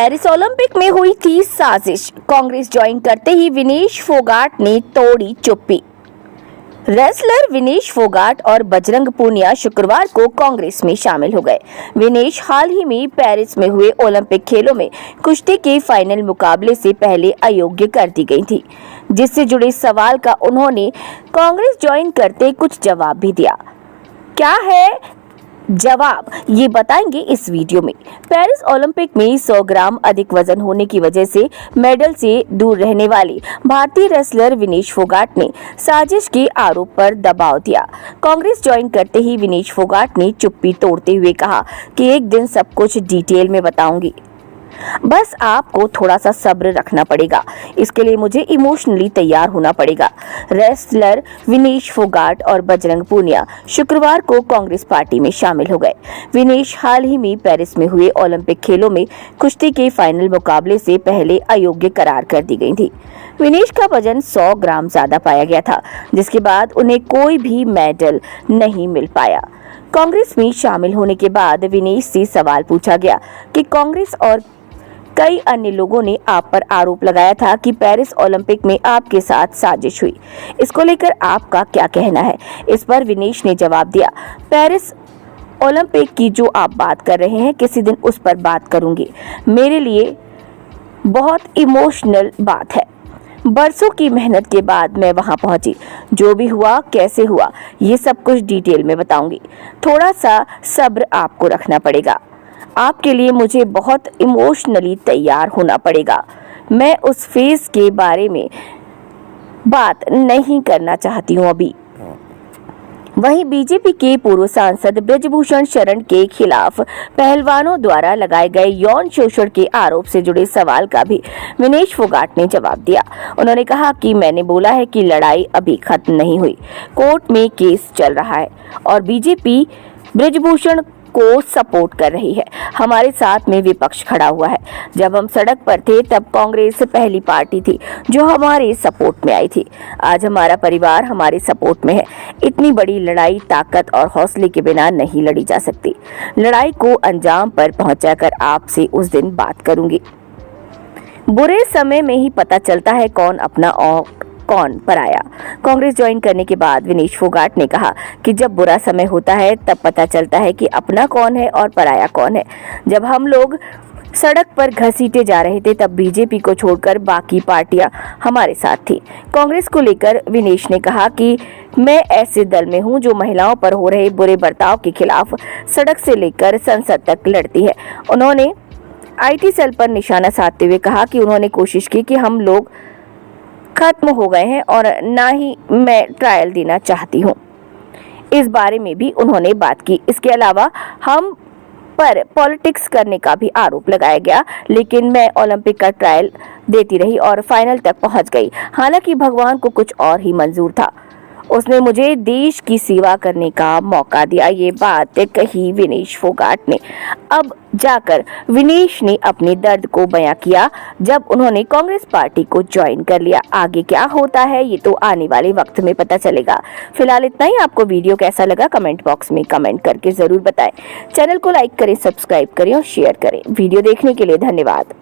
Paris Olympic में हुई थी साजिश। कांग्रेस ज्वाइन करते ही विनेश फोगाट ने तोड़ी चुप्पी। रेसलर विनेश फोगाट और बजरंग पूनिया शुक्रवार को कांग्रेस में शामिल हो गए। विनेश हाल ही में पेरिस में हुए ओलंपिक खेलों में कुश्ती के फाइनल मुकाबले से पहले अयोग्य कर दी गई थी, जिससे जुड़े सवाल का उन्होंने कांग्रेस ज्वाइन करते कुछ जवाब भी दिया। क्या है जवाब, ये बताएंगे इस वीडियो में। पेरिस ओलंपिक में 100 ग्राम अधिक वजन होने की वजह से मेडल से दूर रहने वाली भारतीय रेसलर विनेश फोगाट ने साजिश के आरोप पर दबाव दिया। कांग्रेस ज्वाइन करते ही विनेश फोगाट ने चुप्पी तोड़ते हुए कहा कि एक दिन सब कुछ डिटेल में बताऊंगी, बस आपको थोड़ा सा सब्र रखना पड़ेगा, इसके लिए मुझे इमोशनली तैयार होना पड़ेगा। रेसलर विनेश फोगाट और बजरंग पूनिया शुक्रवार को कांग्रेस पार्टी में शामिल हो गए। विनेश हाल ही में पेरिस में हुए ओलंपिक खेलों में कुश्ती के फाइनल मुकाबले से पहले अयोग्य करार कर दी गई थी। विनेश का वजन 100 ग्राम ज्यादा पाया गया था, जिसके बाद उन्हें कोई भी मेडल नहीं मिल पाया। कांग्रेस में शामिल होने के बाद विनेश से सवाल पूछा गया कि कांग्रेस और कई अन्य लोगों ने आप पर आरोप लगाया था कि पेरिस ओलंपिक में आपके साथ साजिश हुई। इसको लेकर आपका क्या कहना है? इस पर विनेश ने जवाब दिया, पेरिस ओलंपिक की जो आप बात कर रहे हैं, किसी दिन उस पर बात करूंगी। मेरे लिए बहुत इमोशनल बात है। बरसों की मेहनत के बाद मैं वहां पहुंची। जो भी हुआ, कैसे हुआ, ये सब कुछ डिटेल में बताऊंगी। थोड़ा सा सब्र आपको रखना पड़ेगा। आपके लिए मुझे बहुत इमोशनली तैयार होना पड़ेगा। मैं उस फेज के बारे में बात नहीं करना चाहती हूँ अभी। वहीं बीजेपी के पूर्व सांसद ब्रजभूषण शरण के खिलाफ पहलवानों द्वारा लगाए गए यौन शोषण के आरोप से जुड़े सवाल का भी विनेश फोगाट ने जवाब दिया। उन्होंने कहा कि मैंने बोला है कि लड़ाई अभी खत्म नहीं हुई, कोर्ट में केस चल रहा है और बीजेपी ब्रजभूषण को सपोर्ट कर रही है। हमारे साथ में विपक्ष खड़ा हुआ है। जब हम सड़क पर थे तब कांग्रेस पहली पार्टी थी जो हमारे सपोर्ट में आई थी। आज हमारा परिवार हमारे सपोर्ट में है। इतनी बड़ी लड़ाई ताकत और हौसले के बिना नहीं लड़ी जा सकती। लड़ाई को अंजाम पर पहुंचाकर आपसे उस दिन बात करूंगी। बुरे समय में ही पता चलता है कौन अपना और कौन पराया। कांग्रेस ज्वाइन करने के बाद विनेश फोगाट ने कहा कि जब बुरा समय होता है तब पता चलता है कि अपना कौन है और पराया कौन है। जब हम लोग सड़क पर घसीटे जा रहे थे तब बीजेपी को छोड़कर बाकी पार्टियां हमारे साथ थी। कांग्रेस को लेकर विनेश ने कहा कि मैं ऐसे दल में हूं जो महिलाओं पर हो रहे बुरे बर्ताव के खिलाफ सड़क से लेकर संसद तक लड़ती है। उन्होंने IT सेल पर निशाना साधते हुए कहा कि उन्होंने कोशिश की कि हम लोग खत्म हो गए हैं और ना ही मैं ट्रायल देना चाहती हूँ। इस बारे में भी उन्होंने बात की। इसके अलावा हम पर पॉलिटिक्स करने का भी आरोप लगाया गया, लेकिन मैं ओलंपिक का ट्रायल देती रही और फाइनल तक पहुंच गई। हालांकि भगवान को कुछ और ही मंजूर था, उसने मुझे देश की सेवा करने का मौका दिया। ये बात कही विनेश फोगाट ने। अब जाकर विनेश ने अपने दर्द को बयां किया जब उन्होंने कांग्रेस पार्टी को ज्वाइन कर लिया। आगे क्या होता है ये तो आने वाले वक्त में पता चलेगा। फिलहाल इतना ही। आपको वीडियो कैसा लगा कमेंट बॉक्स में कमेंट करके जरूर बताएं। चैनल को लाइक करें, सब्सक्राइब करें और शेयर करें। वीडियो देखने के लिए धन्यवाद।